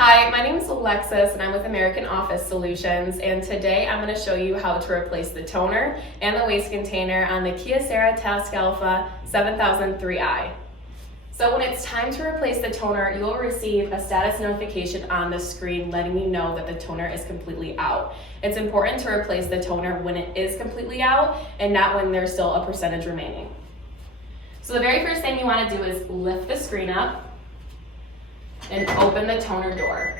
Hi, my name is Alexis and I'm with American Office Solutions, and today I'm going to show you how to replace the toner and the waste container on the Kyocera TASKalfa 7003i. So when it's time to replace the toner, you'll receive a status notification on the screen letting you know that the toner is completely out. It's important to replace the toner when it is completely out and not when there's still a percentage remaining. So the very first thing you want to do is lift the screen up and open the toner door.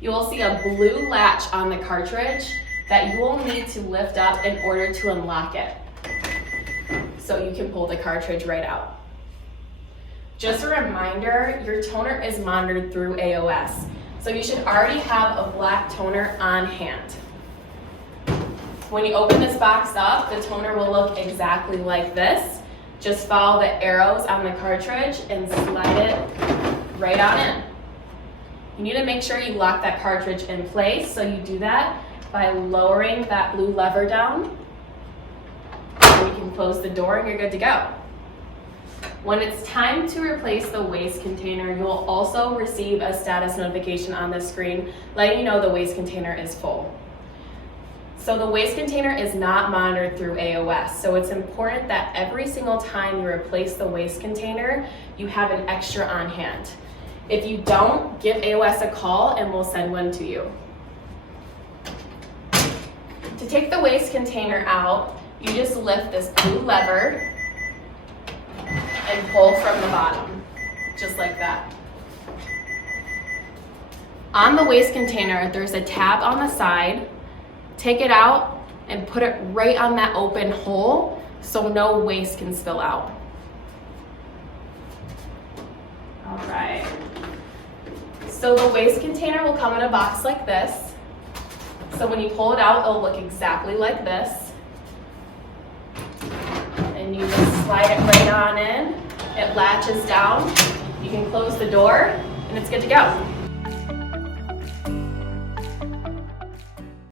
You will see a blue latch on the cartridge that you will need to lift up in order to unlock it, so you can pull the cartridge right out. Just a reminder, your toner is monitored through AOS, so you should already have a black toner on hand. When you open this box up, the toner will look exactly like this. Just follow the arrows on the cartridge and slide it right on in. You need to make sure you lock that cartridge in place, so you do that by lowering that blue lever down. And you can close the door and you're good to go. When it's time to replace the waste container, you'll also receive a status notification on the screen letting you know the waste container is full. So the waste container is not monitored through AOS, so it's important that every single time you replace the waste container, you have an extra on hand. If you don't, give AOS a call and we'll send one to you. To take the waste container out, you just lift this blue lever and pull from the bottom, just like that. On the waste container, there's a tab on the side. Take it out and put it right on that open hole so no waste can spill out. All right. So the waste container will come in a box like this. So when you pull it out, it'll look exactly like this. And you just slide it right on in. It latches down. You can close the door and it's good to go.